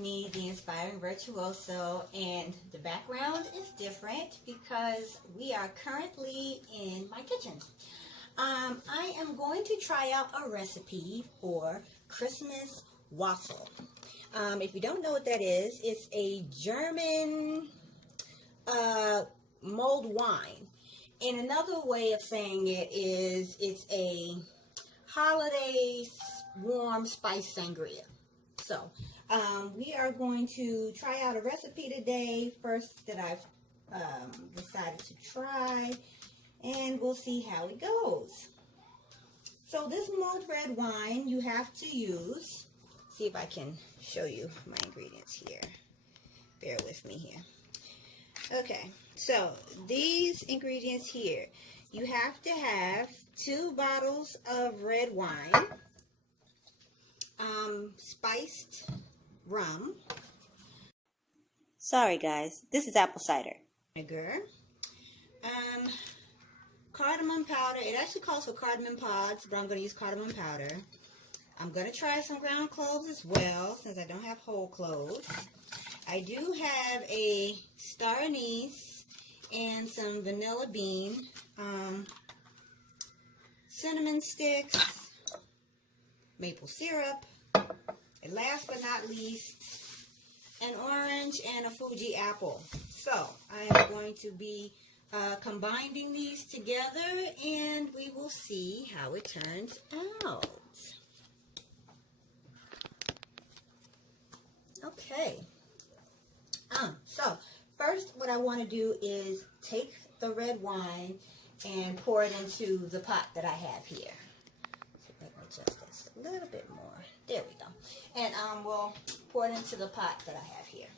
me, the inspiring virtuoso, and the background is different because we are currently in my kitchen. I am going to try out a recipe for Christmas wassail. If you don't know what that is, it's a German mulled wine. And another way of saying it is it's a holiday warm spice sangria. So we are going to try out a recipe today, first that I've decided to try, and we'll see how it goes. So this mulled red wine you have to use, see if I can show you my ingredients here. Bear with me here. Okay, so these ingredients here, you have to have 2 bottles of red wine, spiced rum. Sorry guys, this is apple cider. Vinegar. Cardamom powder. It actually calls for cardamom pods, but I'm going to use cardamom powder. I'm going to try some ground cloves as well, since I don't have whole cloves. I do have a star anise and some vanilla bean, cinnamon sticks, maple syrup, and last but not least, an orange and a Fuji apple. So I am going to be combining these together, and we will see how it turns out. Okay. So first what I want to do is take the red wine and pour it into the pot that I have here. So let me adjust this a little bit more. There we go. And we'll pour it into the pot that I have here.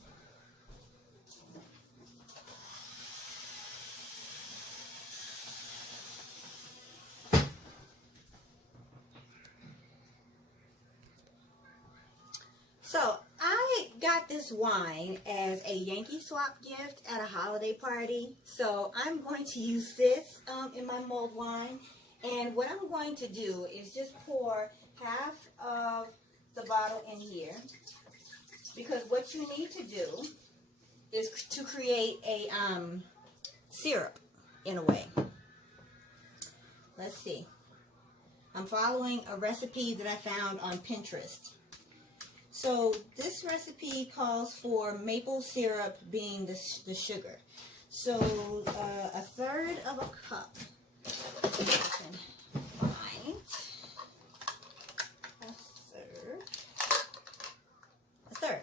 So I got this wine as a Yankee swap gift at a holiday party. So I'm going to use this in my mulled wine. And what I'm going to do is just pour half of the bottle in here. Because what you need to do is to create a syrup in a way. Let's see. I'm following a recipe that I found on Pinterest. So this recipe calls for maple syrup being the sugar. So a third of a cup. A third.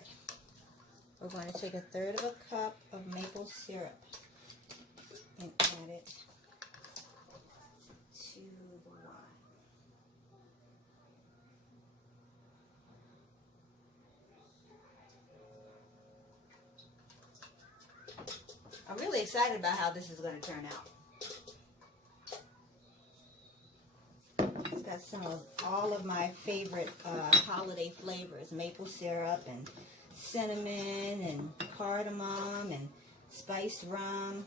We're going to take a third of a cup of maple syrup and add it to the wine. I'm really excited about how this is going to turn out. It's got some of all of my favorite holiday flavors. Maple syrup and cinnamon and cardamom and spiced rum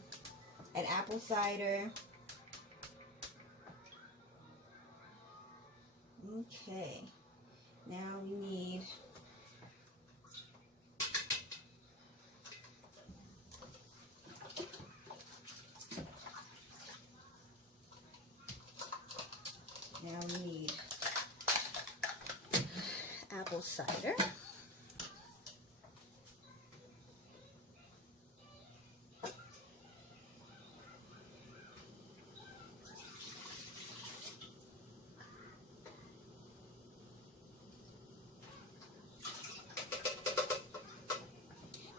and apple cider. Okay. Now we need apple cider.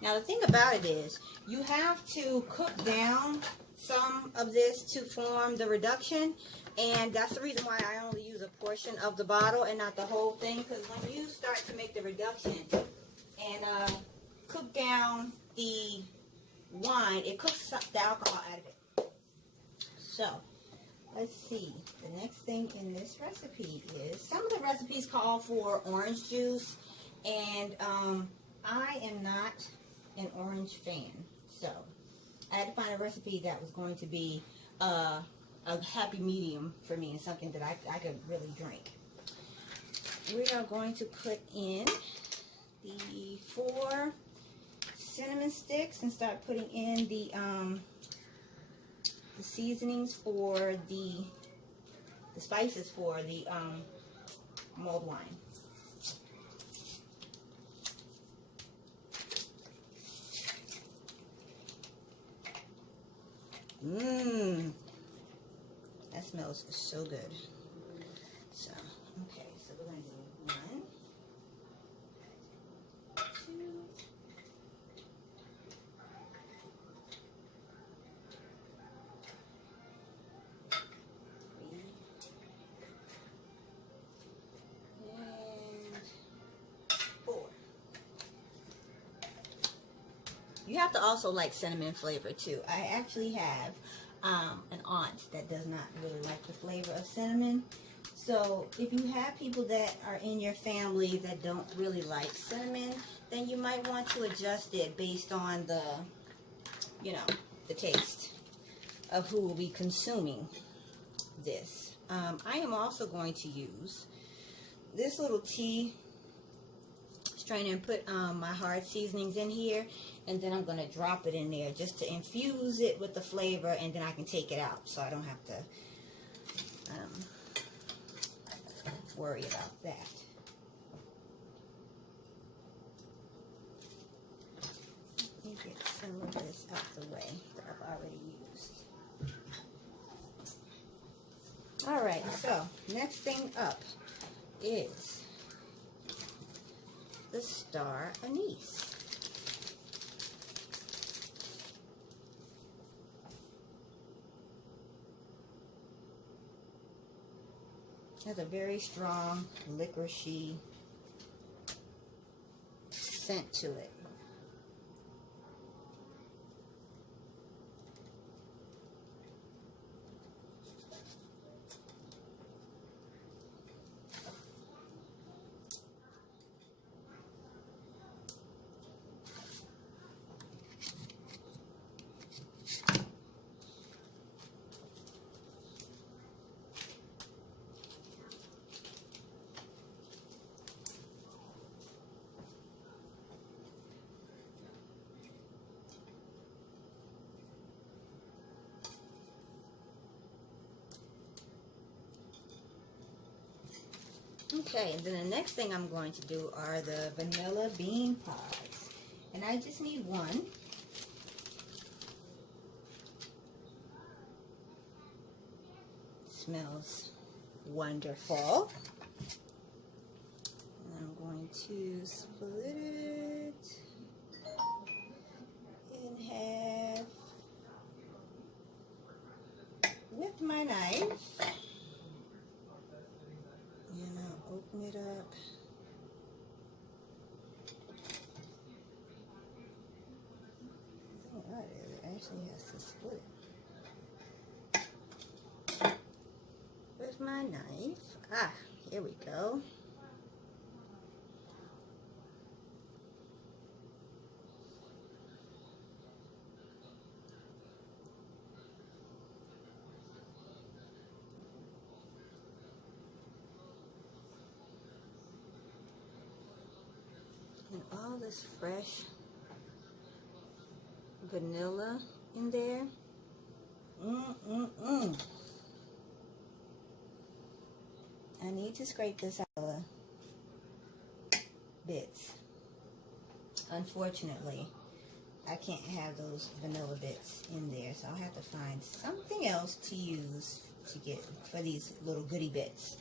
Now the thing about it is, you have to cook down some of this to form the reduction, and that's the reason why I only use a portion of the bottle and not the whole thing, because when you start to make the reduction and cook down the wine, it cooks the alcohol out of it. So let's see, the next thing in this recipe is, some of the recipes call for orange juice, and I am not an orange fan, so I had to find a recipe that was going to be a happy medium for me and something that I could really drink. We are going to put in the 4 cinnamon sticks and start putting in the seasonings for the spices for the mulled wine. That smells so good. So, okay, so we're going to do 1, 2, 3, and 4. You have to also like cinnamon flavor too. I actually have an aunt that does not really like the flavor of cinnamon. So if you have people that are in your family that don't really like cinnamon, then you might want to adjust it based on the, you know, the taste of who will be consuming this. I am also going to use this little tea strainer and put my hard seasonings in here, and then I'm going to drop it in there just to infuse it with the flavor, and then I can take it out so I don't have to worry about that. Let me get some of this out the way that I've already used. Alright, so next thing up is the star anise. It has a very strong licoricey scent to it. Okay, and then the next thing I'm going to do are the vanilla bean pods. And I just need 1. Smells wonderful. And I'm going to split it in half with my knife. And I'll open it up. Oh, it actually has to split with my knife. Ah, here we go. And all this fresh vanilla in there. I need to scrape this out of bits. Unfortunately, I can't have those vanilla bits in there, so I'll have to find something else to use to get for these little goodie bits.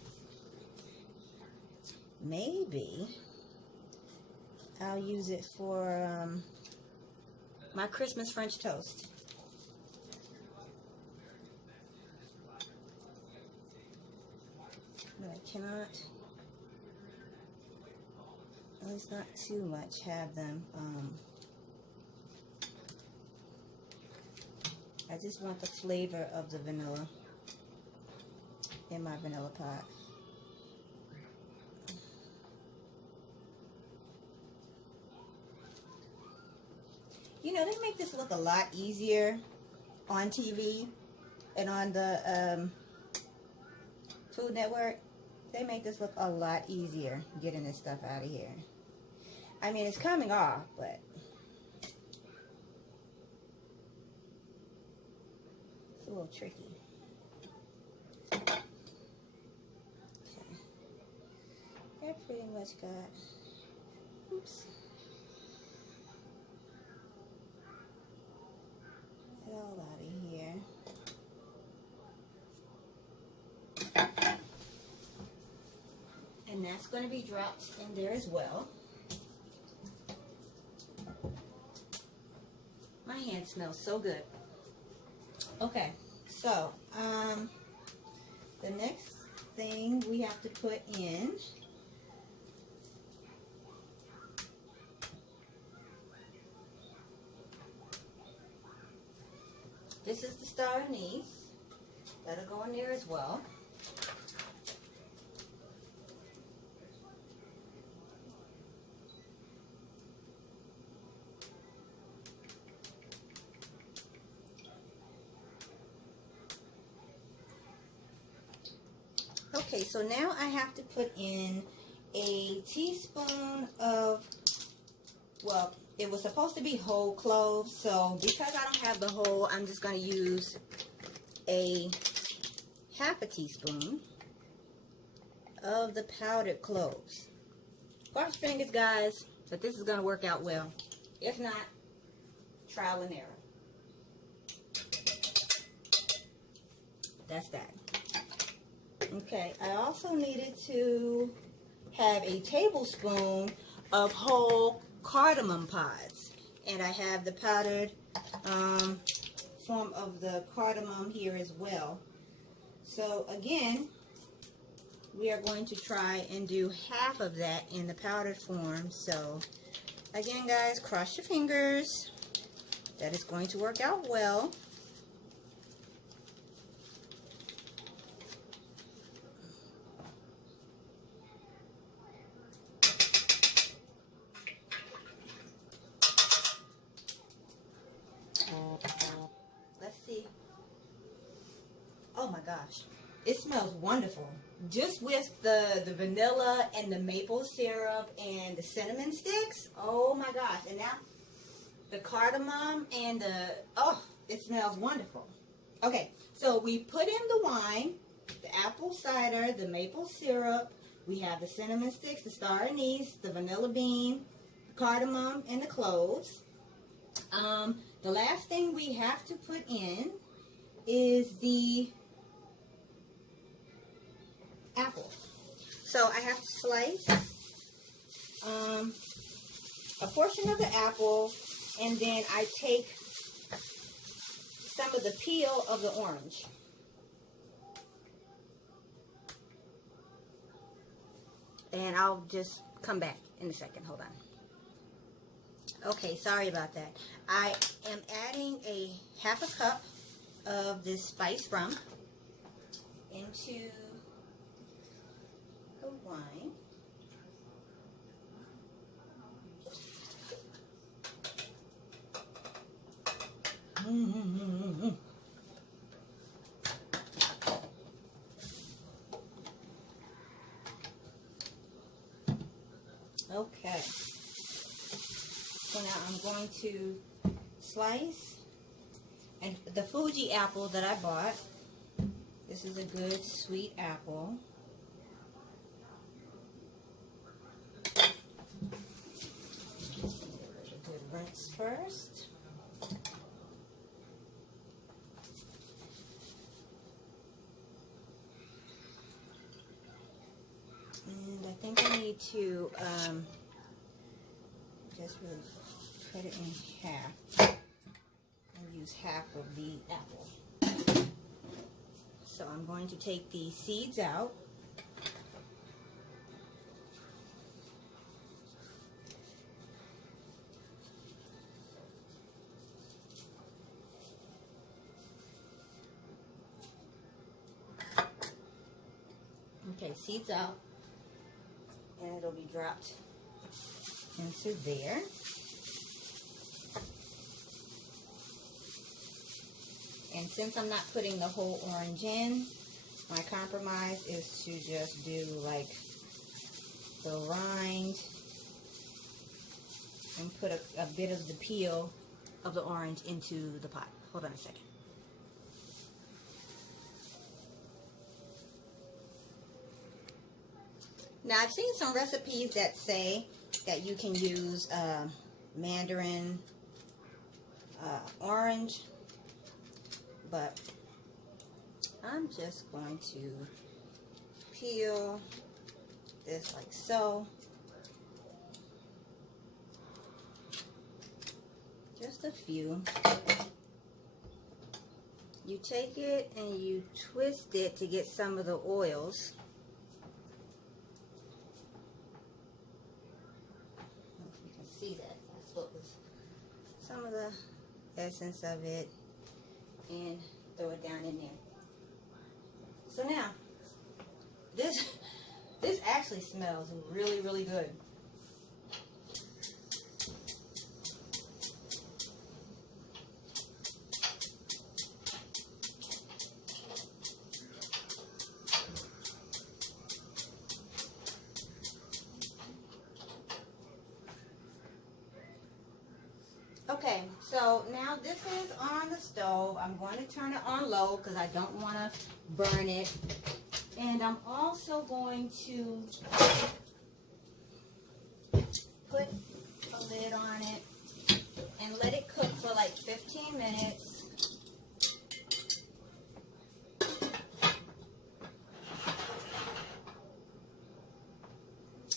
Maybe I'll use it for my Christmas French toast. But I cannot, at least not too much, have them. I just want the flavor of the vanilla in my vanilla pot. You know, they make this look a lot easier on TV and on the Food Network. They make this look a lot easier getting this stuff out of here. I mean, it's coming off, but it's a little tricky. Okay. That pretty much got, oops. Get all out of here. And that's going to be dropped in there as well. My hand smells so good. Okay, so the next thing we have to put in this is the star anise. That'll go in there as well. Okay, so now I have to put in a teaspoon of, well, it was supposed to be whole cloves, so because I don't have the whole, I'm just going to use a half a teaspoon of the powdered cloves. Cross your fingers, guys, but this is going to work out well. If not, trial and error. That's that. Okay, I also needed to have a tablespoon of whole cardamom pods. And I have the powdered form of the cardamom here as well. So again, we are going to try and do half of that in the powdered form. So again, guys, cross your fingers. That is going to work out well. Let's see. Oh my gosh, it smells wonderful. Just with the vanilla and the maple syrup and the cinnamon sticks. Oh my gosh. And now the cardamom and the, oh, it smells wonderful. Okay, so we put in the wine, the apple cider, the maple syrup. We have the cinnamon sticks, the star anise, the vanilla bean, the cardamom, and the cloves. The last thing we have to put in is the apple. So I have to slice a portion of the apple, and then I take some of the peel of the orange. And I'll just come back in a second. Hold on. Okay, sorry about that. I am adding a half a cup of this spiced rum into the wine. Okay. So now I'm going to slice, and the Fuji apple that I bought, this is a good sweet apple. Give it a good rinse first. And I think I need to just really cut it in half and use half of the apple. So I'm going to take the seeds out. Okay, seeds out, and it'll be dropped into there. And since I'm not putting the whole orange in, my compromise is to just do like the rind and put a bit of the peel of the orange into the pot. Hold on a second. Now, I've seen some recipes that say that you can use mandarin orange, but I'm just going to peel this like so. Just a few. You take it and you twist it to get some of the oils. You can see that. That's what was some of the essence of it, and throw it down in there. So now, this actually smells really, really good. Okay, so now this is on the stove. I'm going to turn it on low because I don't want to burn it. And I'm also going to put a lid on it and let it cook for like 15 minutes.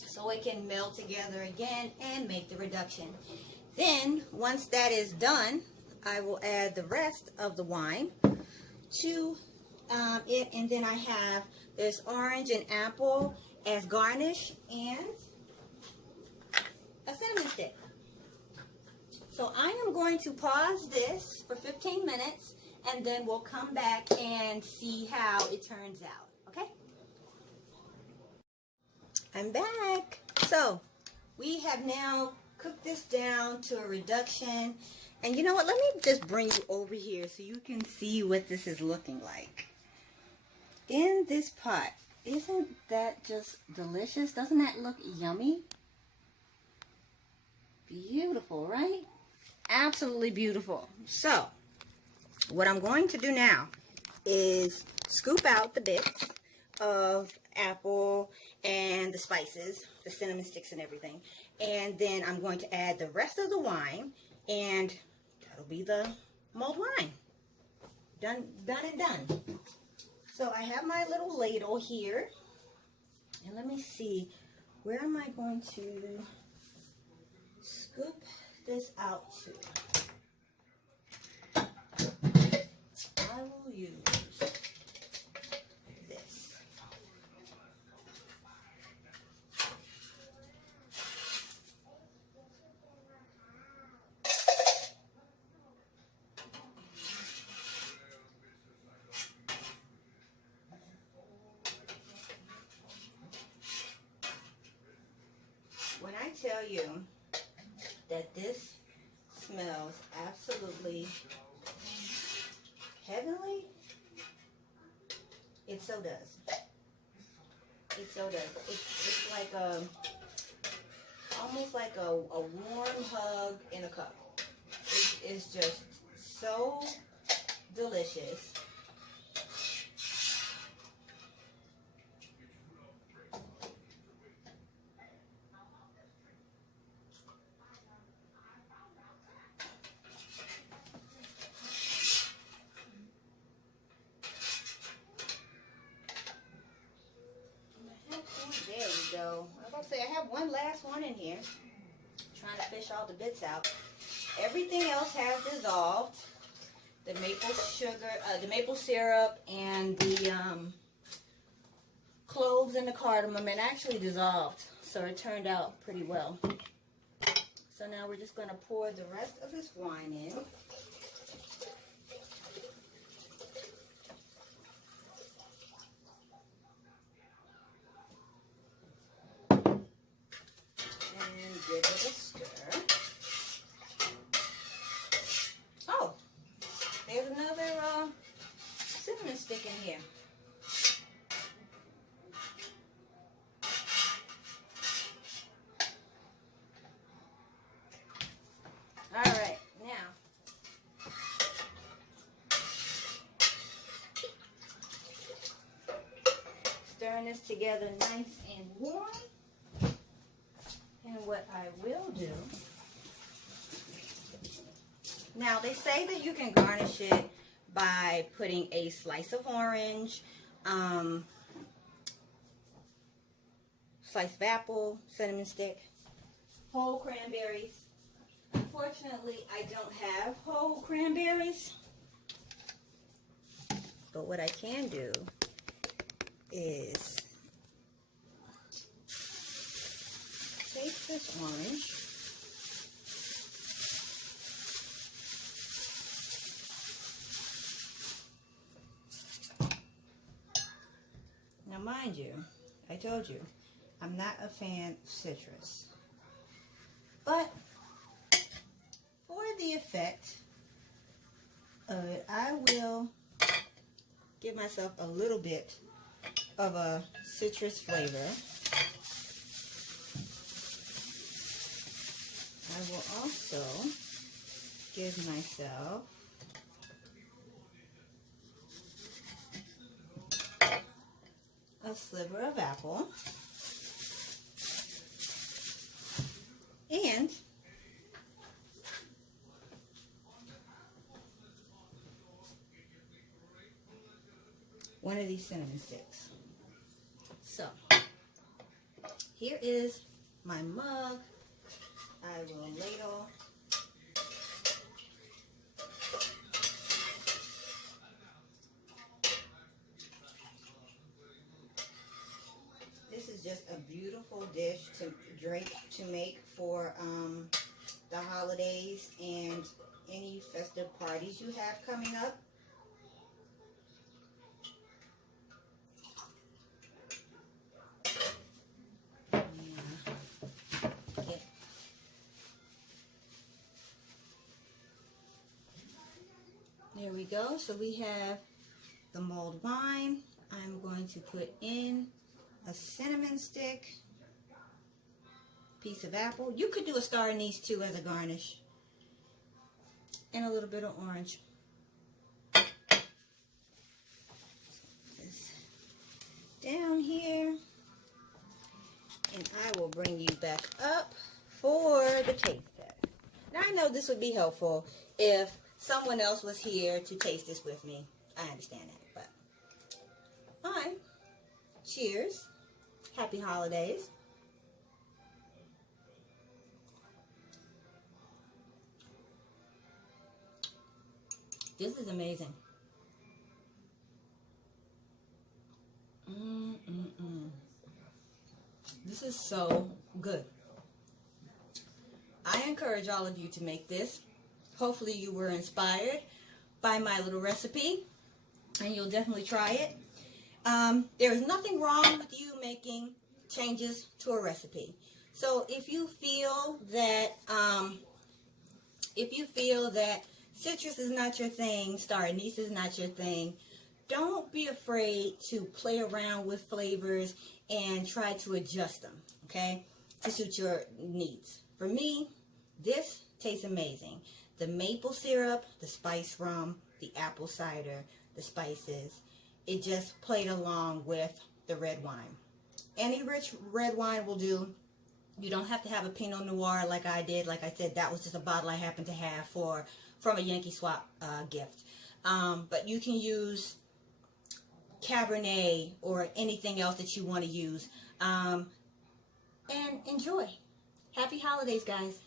So it can melt together again and make the reduction. Then, once that is done, I will add the rest of the wine to it, and then I have this orange and apple as garnish and a cinnamon stick. So I am going to pause this for 15 minutes, and then we'll come back and see how it turns out, okay? I'm back. So, we have now cook this down to a reduction, and you know what, let me just bring you over here so you can see what this is looking like in this pot. Isn't that just delicious? Doesn't that look yummy? Beautiful, right? Absolutely beautiful. So what I'm going to do now is scoop out the bits of apple and the spices, the cinnamon sticks and everything. And then I'm going to add the rest of the wine, and that'll be the mulled wine. Done and done. So I have my little ladle here. And let me see, where am I going to scoop this out to? I will use this. When I tell you that this smells absolutely heavenly, it so does. It so does. It's like almost like a warm hug in a cup. It's just so delicious. There we go. I was going to say, I have one last one in here. Trying to fish all the bits out. Everything else has dissolved. The maple sugar, the maple syrup, and the cloves and the cardamom, and actually dissolved. So it turned out pretty well. So now we're just going to pour the rest of this wine in. Give it a stir. Oh, there's another cinnamon stick in here. join this together nice and warm. And what I will do, now they say that you can garnish it by putting a slice of orange, slice of apple, cinnamon stick, whole cranberries. Unfortunately, I don't have whole cranberries. But what I can do is take this orange, now mind you, I told you, I'm not a fan of citrus, but for the effect of it, I will give myself a little bit of a citrus flavor. I will also give myself a sliver of apple and one of these cinnamon sticks. So, here is my mug. I will ladle. This is just a beautiful dish to make for the holidays and any festive parties you have coming up. There we go. So we have the mulled wine. I'm going to put in a cinnamon stick, piece of apple. You could do a star anise too as a garnish, and a little bit of orange. This down here, and I will bring you back up for the taste test. Now I know this would be helpful if someone else was here to taste this with me. I understand that, but fine. Cheers. Happy holidays. This is amazing. This is so good. I encourage all of you to make this. Hopefully you were inspired by my little recipe, and you'll definitely try it. There is nothing wrong with you making changes to a recipe. So if you feel that citrus is not your thing, star anise is not your thing, don't be afraid to play around with flavors and try to adjust them, okay, to suit your needs. For me, this tastes amazing. The maple syrup, the spice rum, the apple cider, the spices, it just played along with the red wine. Any rich red wine will do. You don't have to have a Pinot Noir like I did. Like I said, that was just a bottle I happened to have from a Yankee Swap gift. But you can use Cabernet or anything else that you want to use. And enjoy. Happy holidays, guys.